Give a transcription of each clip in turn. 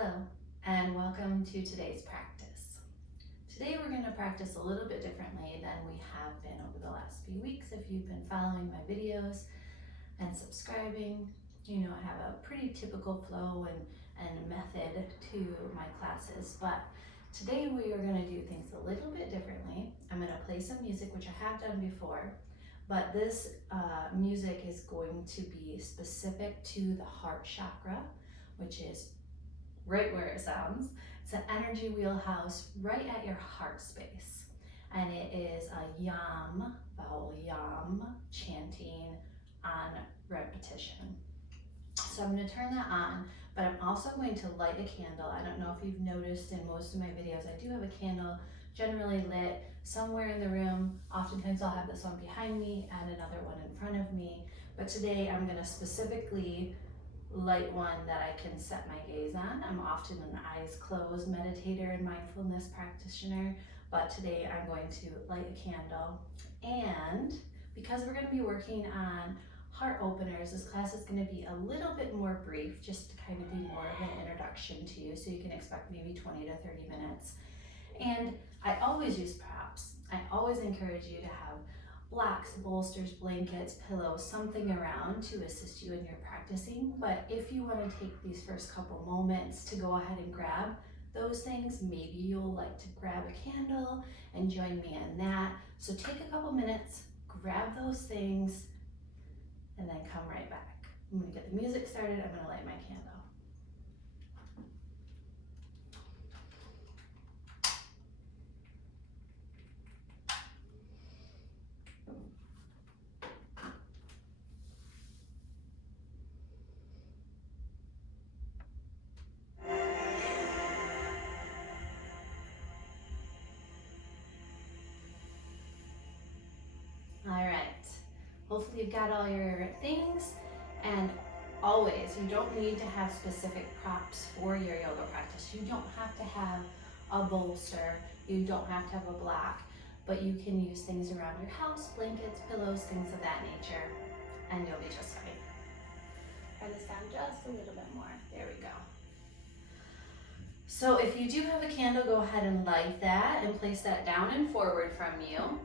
Hello, and welcome to today's practice. Today we're going to practice a little bit differently than we have been over the last few weeks. If you've been following my videos and subscribing, you know I have a pretty typical flow and method to my classes, but today we are going to do things a little bit differently. I'm going to play some music, which I have done before, but this music is going to be specific to the heart chakra, which is right where it sounds. It's an energy wheelhouse right at your heart space. And it is a yam, vowel yam, chanting on repetition. So I'm going to turn that on, but I'm also going to light a candle. I don't know if you've noticed in most of my videos, I do have a candle generally lit somewhere in the room. Oftentimes I'll have this one behind me and another one in front of me. But today I'm going to specifically light one that I can set my gaze on. I'm often an eyes closed meditator and mindfulness practitioner, but today I'm going to light a candle. And because we're going to be working on heart openers, this class is going to be a little bit more brief, just to kind of be more of an introduction to you, so you can expect maybe 20 to 30 minutes. And I always use props. I always encourage you to have blocks, bolsters, blankets, pillows, something around to assist you in your practicing. But if you want to take these first couple moments to go ahead and grab those things, maybe you'll like to grab a candle and join me in that. So take a couple minutes, grab those things, and then come right back. I'm going to get the music started. I'm going to light my candle. All right, hopefully you've got all your things, and always, you don't need to have specific props for your yoga practice. You don't have to have a bolster, you don't have to have a block, but you can use things around your house, blankets, pillows, things of that nature, and you'll be just fine. Turn this down just a little bit more. There we go. So if you do have a candle, go ahead and light that and place that down and forward from you.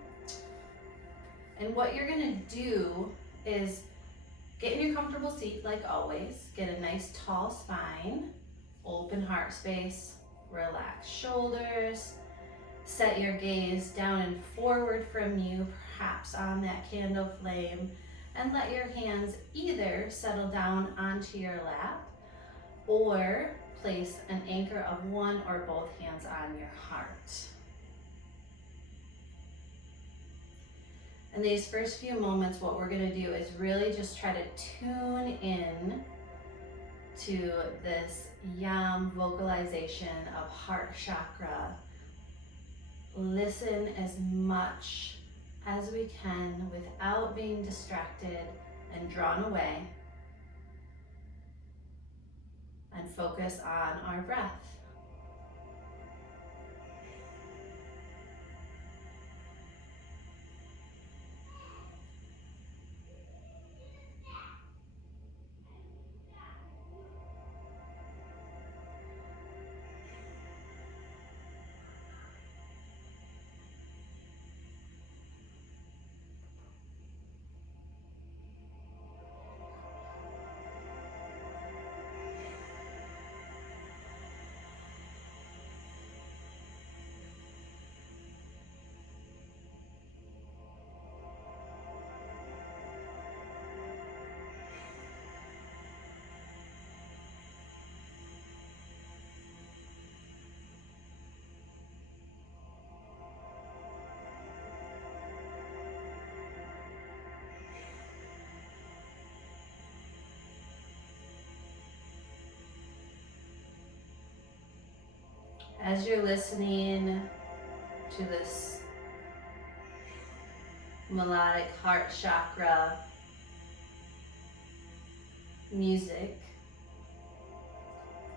And what you're gonna do is get in your comfortable seat like always. Get a nice tall spine, open heart space, relax shoulders. Set your gaze down and forward from you, perhaps on that candle flame, and let your hands either settle down onto your lap or place an anchor of one or both hands on your heart. In these first few moments, what we're going to do is really just try to tune in to this yam vocalization of heart chakra. Listen as much as we can without being distracted and drawn away, and focus on our breath. As you're listening to this melodic heart chakra music,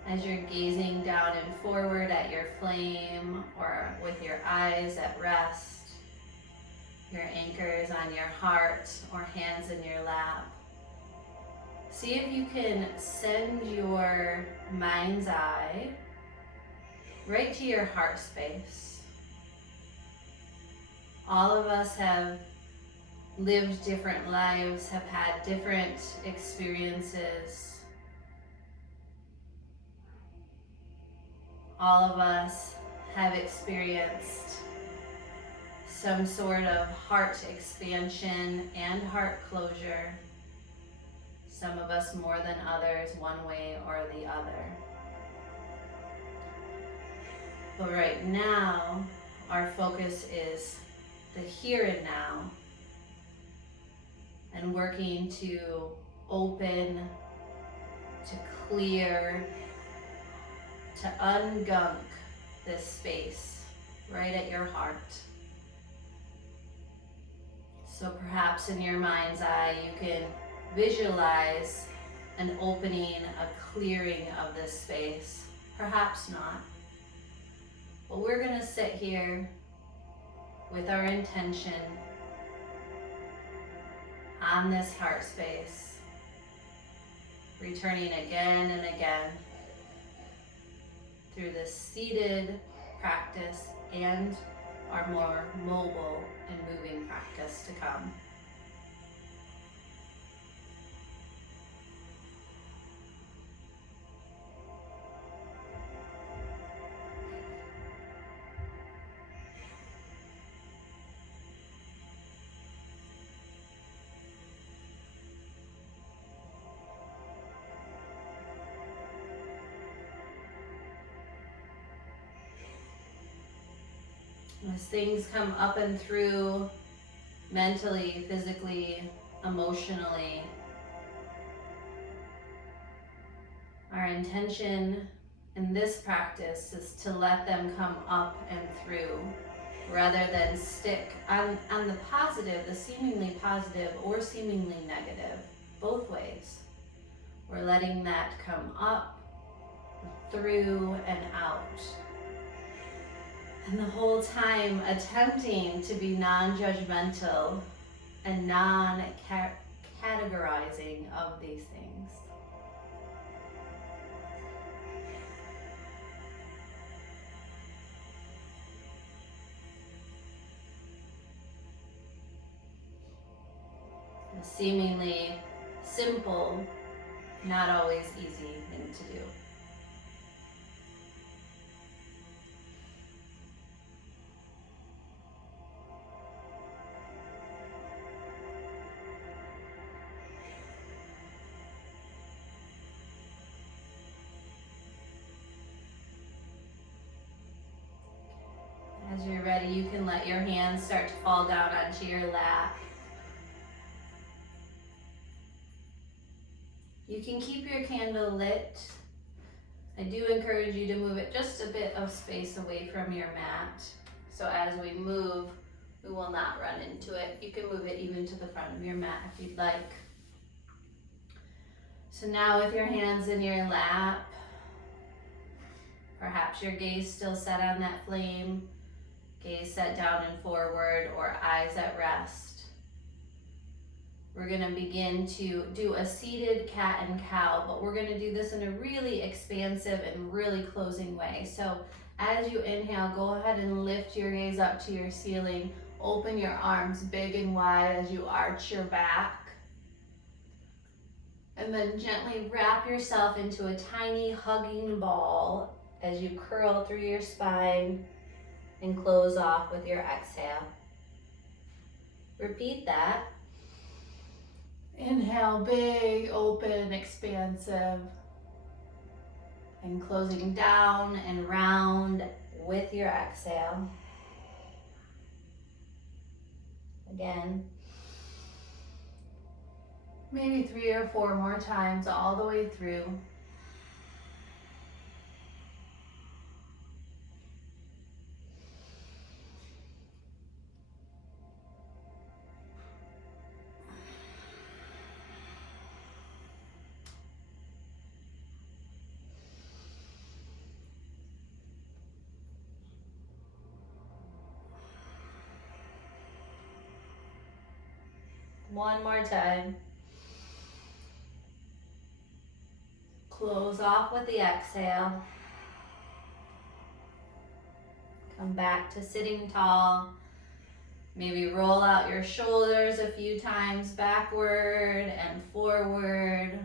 as you're gazing down and forward at your flame or with your eyes at rest, your anchors on your heart or hands in your lap, See if you can send your mind's eye right to your heart space. All of us have lived different lives, have had different experiences. All of us have experienced some sort of heart expansion and heart closure. Some of us more than others, one way or the other. But right now, our focus is the here and now, and working to open, to clear, to ungunk this space right at your heart. So perhaps in your mind's eye, you can visualize an opening, a clearing of this space. Perhaps not. But we're going to sit here with our intention on this heart space, returning again and again through this seated practice and our more mobile and moving practice to come. As things come up and through mentally, physically, emotionally, our intention in this practice is to let them come up and through rather than stick on the positive, the seemingly positive or seemingly negative, both ways. We're letting that come up, through, and out. And the whole time attempting to be non-judgmental and non-categorizing of these things. A seemingly simple, not always easy thing to do. As you're ready, you can let your hands start to fall down onto your lap. You can keep your candle lit. I do encourage you to move it just a bit of space away from your mat. So as we move, we will not run into it. You can move it even to the front of your mat if you'd like. So now with your hands in your lap, perhaps your gaze still set on that flame, gaze set down and forward, or eyes at rest. We're going to begin to do a seated cat and cow, but we're going to do this in a really expansive and really closing way. So as you inhale, go ahead and lift your gaze up to your ceiling. Open your arms big and wide as you arch your back. And then gently wrap yourself into a tiny hugging ball as you curl through your spine and close off with your exhale. Repeat that. Inhale, big, open, expansive, and closing down and round with your exhale. Again, maybe 3 or 4 more times all the way through. One more time. Close off with the exhale. Come back to sitting tall. Maybe roll out your shoulders a few times backward and forward.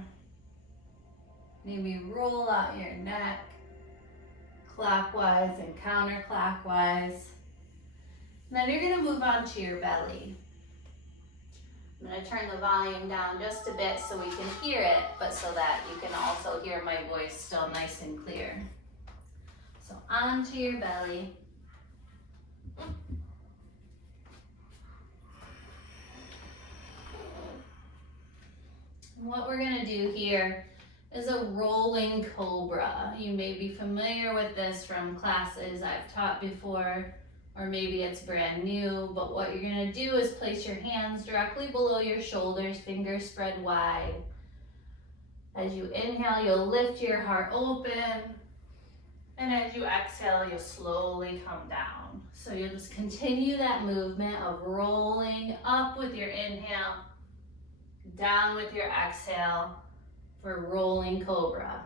Maybe roll out your neck clockwise and counterclockwise. And then you're going to move on to your belly. I'm going to turn the volume down just a bit so we can hear it, but so that you can also hear my voice still nice and clear. So onto your belly. What we're going to do here is a rolling cobra. You may be familiar with this from classes I've taught before, or maybe it's brand new, but what you're going to do is place your hands directly below your shoulders, fingers spread wide. As you inhale, you'll lift your heart open, and as you exhale, you'll slowly come down. So you'll just continue that movement of rolling up with your inhale, down with your exhale for rolling cobra.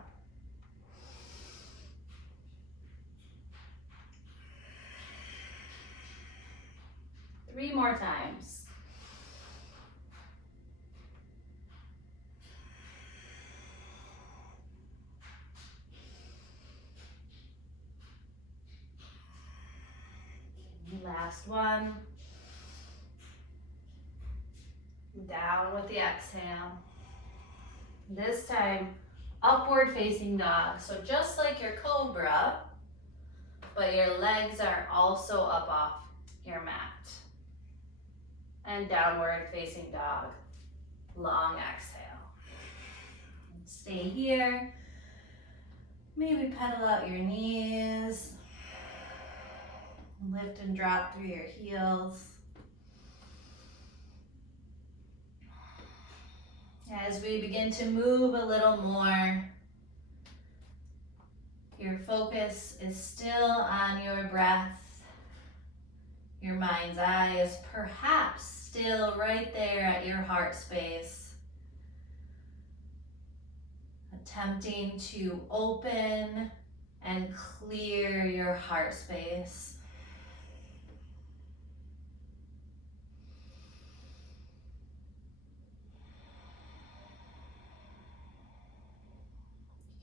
Three more times. Last one. Down with the exhale. This time, upward facing dog. So just like your cobra, but your legs are also up off your mat. And downward facing dog. Long exhale. Stay here. Maybe pedal out your knees. Lift and drop through your heels. As we begin to move a little more, your focus is still on your breath. Your mind's eye is perhaps still right there at your heart space. Attempting to open and clear your heart space.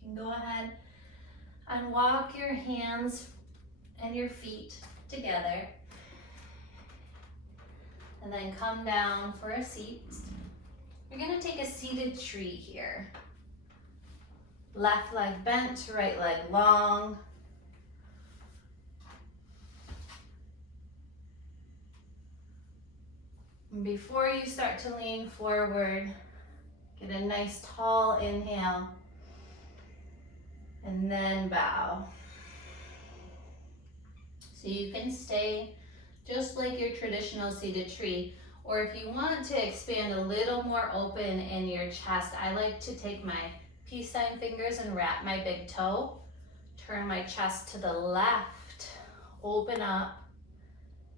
You can go ahead and walk your hands and your feet together. And then come down for a seat. You're going to take a seated tree here. Left leg bent, right leg long. And before you start to lean forward, get a nice tall inhale. And then bow. So you can stay just like your traditional seated tree, or if you want to expand a little more open in your chest, I like to take my peace sign fingers and wrap my big toe, turn my chest to the left, open up,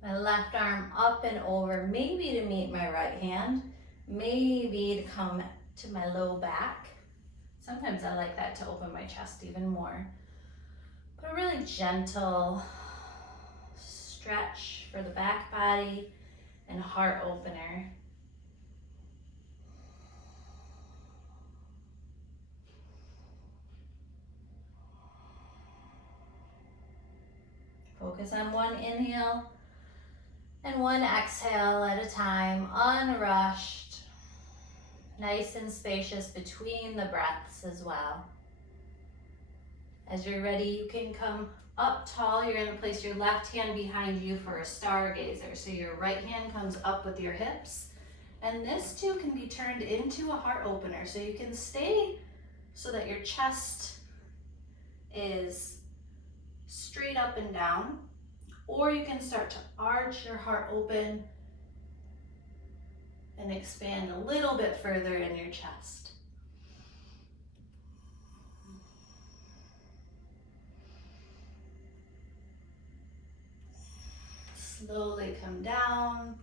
my left arm up and over, maybe to meet my right hand, maybe to come to my low back. Sometimes I like that to open my chest even more. But a really gentle stretch for the back body and heart opener. Focus on one inhale and one exhale at a time, unrushed. Nice and spacious between the breaths as well. As you're ready, you can come up tall. You're going to place your left hand behind you for a stargazer. So your right hand comes up with your hips. And this too can be turned into a heart opener. So you can stay so that your chest is straight up and down. Or you can start to arch your heart open and expand a little bit further in your chest. Slowly come down,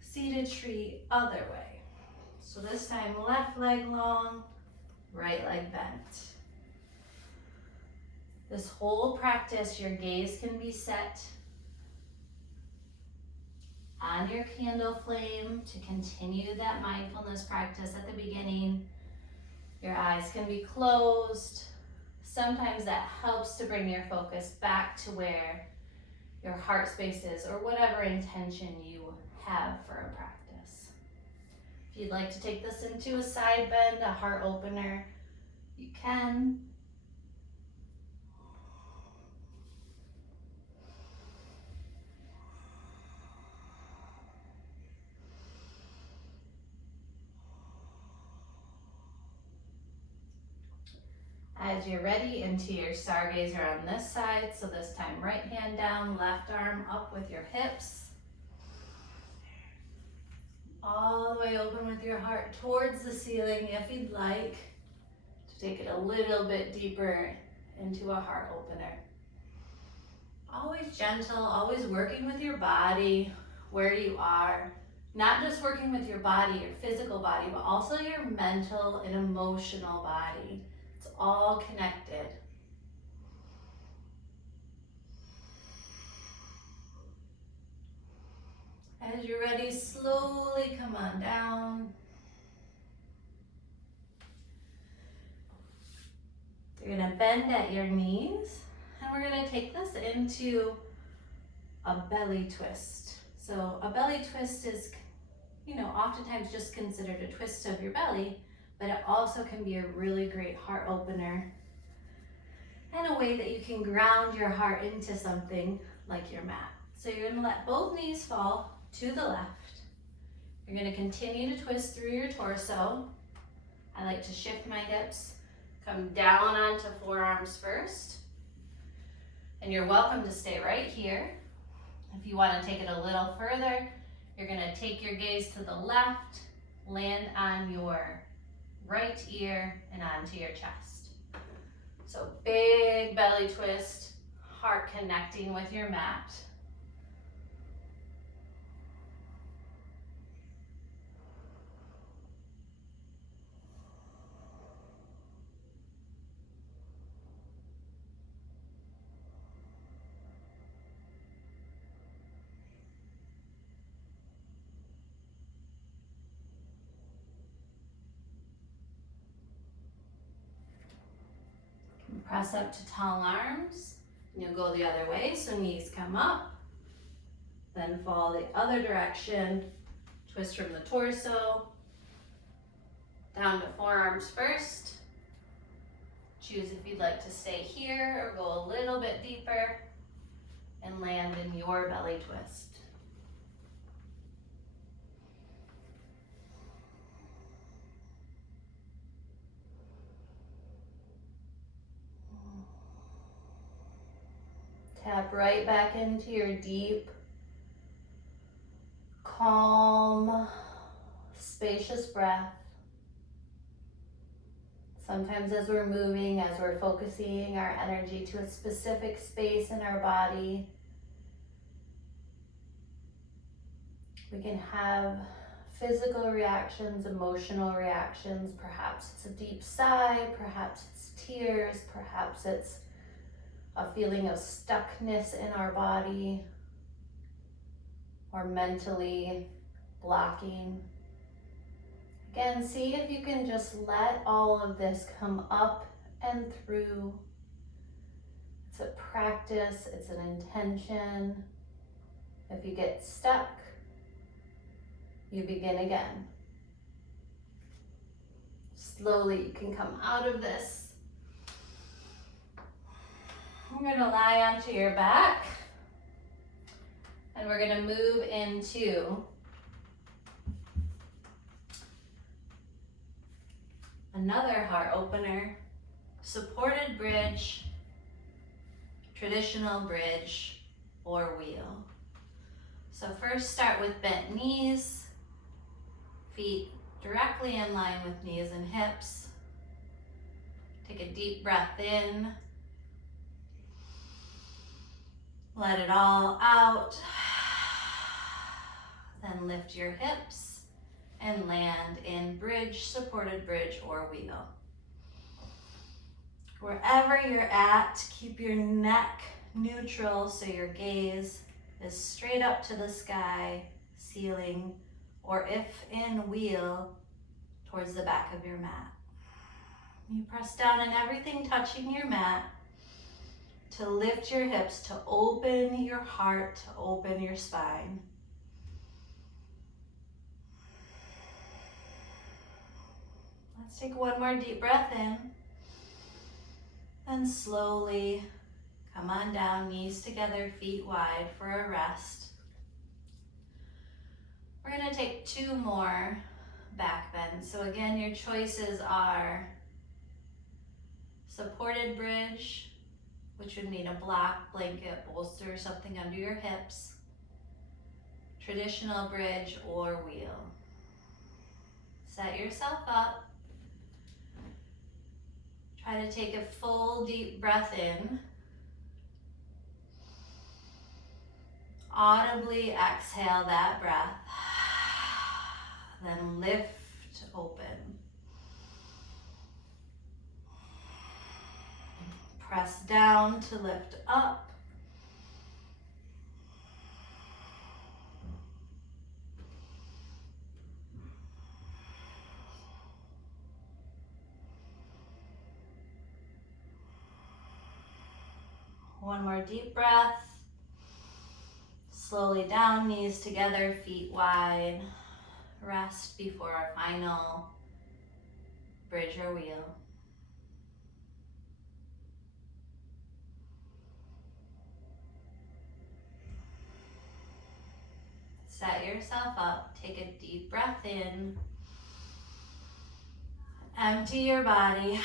seated tree, other way. So this time left leg long, right leg bent. This whole practice, your gaze can be set on your candle flame to continue that mindfulness practice at the beginning. Your eyes can be closed. Sometimes that helps to bring your focus back to where your heart space is, or whatever intention you have for a practice. If you'd like to take this into a side bend, a heart opener, you can. As you're ready, into your stargazer on this side. So this time, right hand down, left arm up with your hips. All the way open with your heart towards the ceiling if you'd like to take it a little bit deeper into a heart opener. Always gentle, always working with your body where you are. Not just working with your body, your physical body, but also your mental and emotional body. It's all connected. As you're ready, slowly come on down. You're gonna bend at your knees, and we're gonna take this into a belly twist. So a belly twist is, oftentimes just considered a twist of your belly, but it also can be a really great heart opener and a way that you can ground your heart into something like your mat. So you're gonna let both knees fall to the left. You're gonna continue to twist through your torso. I like to shift my hips, come down onto forearms first. And you're welcome to stay right here. If you wanna take it a little further, you're gonna take your gaze to the left, land on your right ear and onto your chest. So big belly twist, heart connecting with your mat. Press up to tall arms. You'll go the other way, so knees come up. Then fall the other direction. Twist from the torso. Down to forearms first. Choose if you'd like to stay here or go a little bit deeper and land in your belly twist. Tap right back into your deep, calm, spacious breath. Sometimes as we're moving, as we're focusing our energy to a specific space in our body, we can have physical reactions, emotional reactions. Perhaps it's a deep sigh, perhaps it's tears, perhaps it's a feeling of stuckness in our body, or mentally blocking. Again, see if you can just let all of this come up and through. It's a practice, it's an intention. If you get stuck, you begin again. Slowly you can come out of this. You're gonna lie onto your back, and we're gonna move into another heart opener, supported bridge, traditional bridge, or wheel. So first start with bent knees, feet directly in line with knees and hips. Take a deep breath in. Let it all out. Then lift your hips and land in bridge, supported bridge, or wheel. Wherever you're at, keep your neck neutral so your gaze is straight up to the sky, ceiling, or if in wheel, towards the back of your mat. You press down on everything touching your mat to lift your hips, to open your heart, to open your spine. Let's take one more deep breath in. Then slowly come on down, knees together, feet wide for a rest. We're going to take 2 more back bends. So again, your choices are supported bridge, which would mean a block, blanket, bolster, something under your hips, traditional bridge, or wheel. Set yourself up. Try to take a full deep breath in. Audibly exhale that breath. Then lift open. Press down to lift up. One more deep breath. Slowly down, knees together, feet wide. Rest before our final bridge or wheel. Set yourself up, take a deep breath in. Empty your body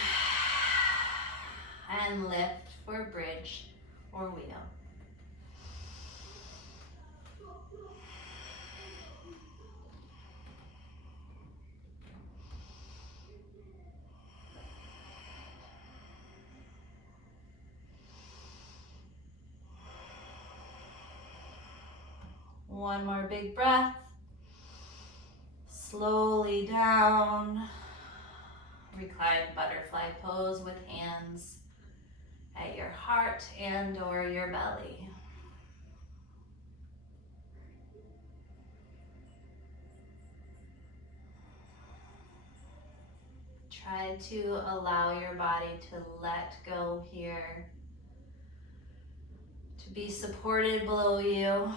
and lift for bridge or wheel. One more big breath. Slowly down. Recline butterfly pose with hands at your heart and or your belly. Try to allow your body to let go here, to be supported below you.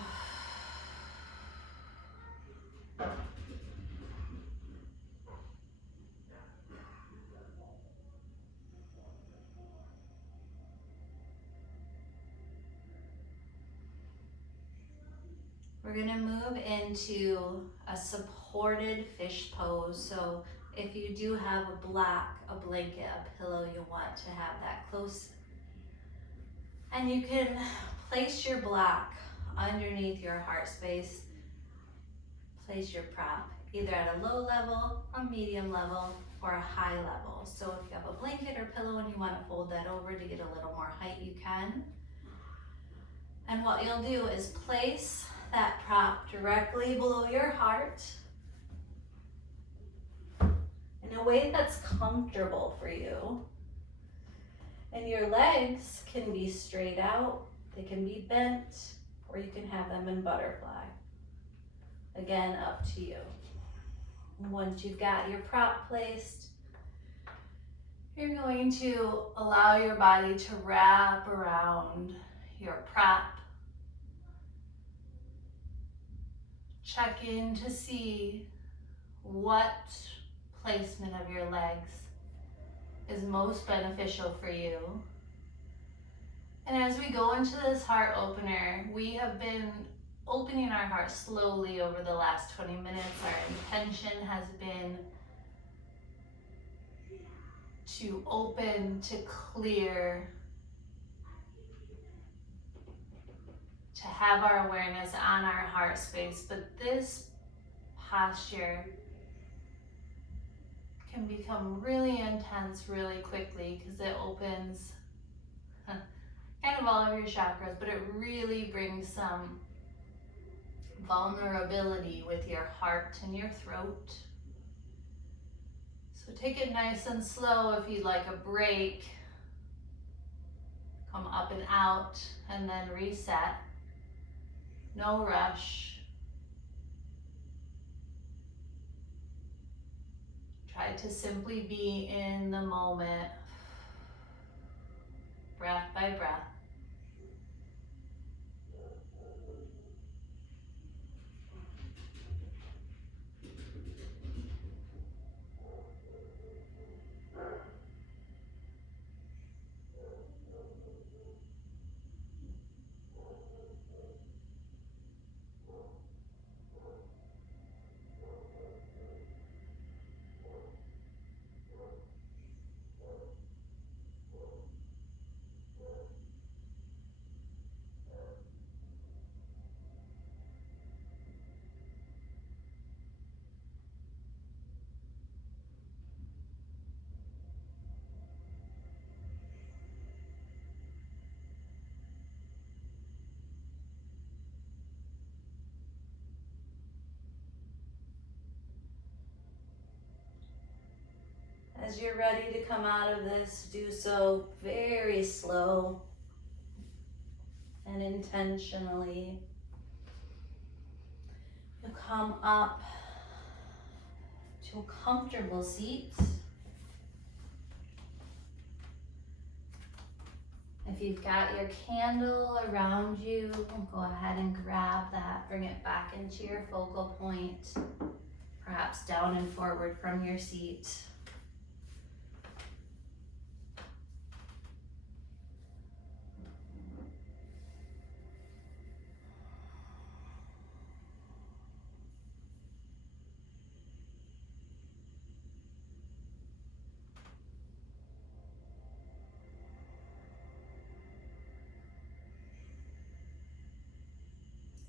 We're going to move into a supported fish pose. So if you do have a block, a blanket, a pillow, you want to have that close. And you can place your block underneath your heart space. Place your prop either at a low level, a medium level, or a high level. So if you have a blanket or pillow and you want to fold that over to get a little more height, you can. And what you'll do is place that prop directly below your heart in a way that's comfortable for you. And your legs can be straight out, they can be bent, or you can have them in butterfly. Again, up to you. Once you've got your prop placed, you're going to allow your body to wrap around your prop. Check in to see what placement of your legs is most beneficial for you. And as we go into this heart opener, we have been opening our heart slowly over the last 20 minutes. Our intention has been to open, to clear, to have our awareness on our heart space. But this posture can become really intense really quickly because it opens kind of all of your chakras, but it really brings some vulnerability with your heart and your throat. So take it nice and slow. If you'd like a break, Come up and out, and then reset. No rush. Try to simply be in the moment, breath by breath. As you're ready to come out of this, do so very slow and intentionally. You'll come up to a comfortable seat. If you've got your candle around you, go ahead and grab that. Bring it back into your focal point, perhaps down and forward from your seat.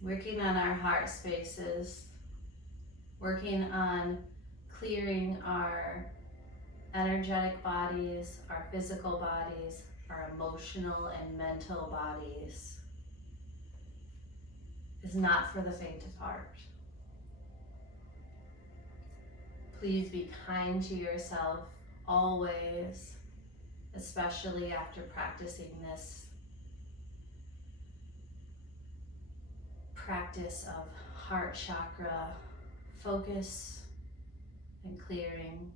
Working on our heart spaces, working on clearing our energetic bodies, our physical bodies, our emotional and mental bodies is not for the faint of heart. Please be kind to yourself always, especially after practicing this practice of heart chakra focus and clearing.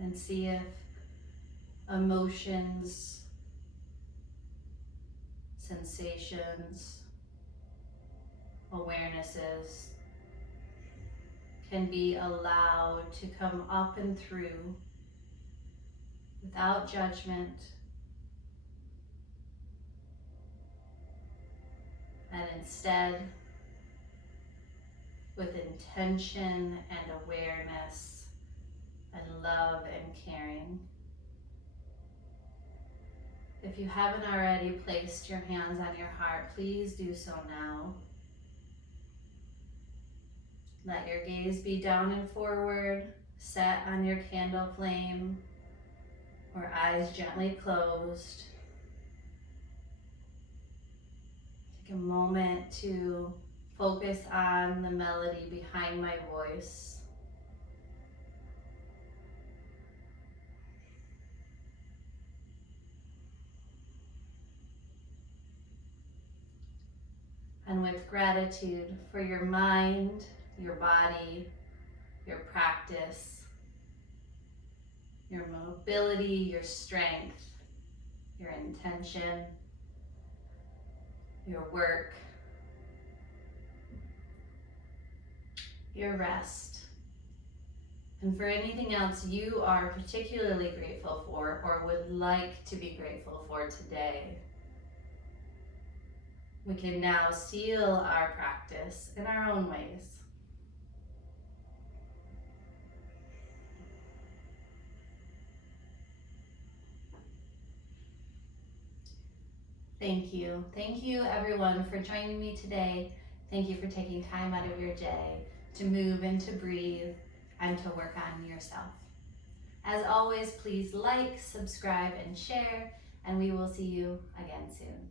And see if emotions, sensations, awarenesses can be allowed to come up and through without judgment, and instead with intention and awareness and love and caring. If you haven't already placed your hands on your heart, please do so now. Let your gaze be down and forward, set on your candle flame, or eyes gently closed. Take a moment to focus on the melody behind my voice. And with gratitude for your mind, your body, your practice, your mobility, your strength, your intention, your work, your rest, and for anything else you are particularly grateful for or would like to be grateful for today. We can now seal our practice in our own ways. Thank you. Thank you everyone for joining me today. Thank you for taking time out of your day to move and to breathe and to work on yourself. As always, please like, subscribe, and share, and we will see you again soon.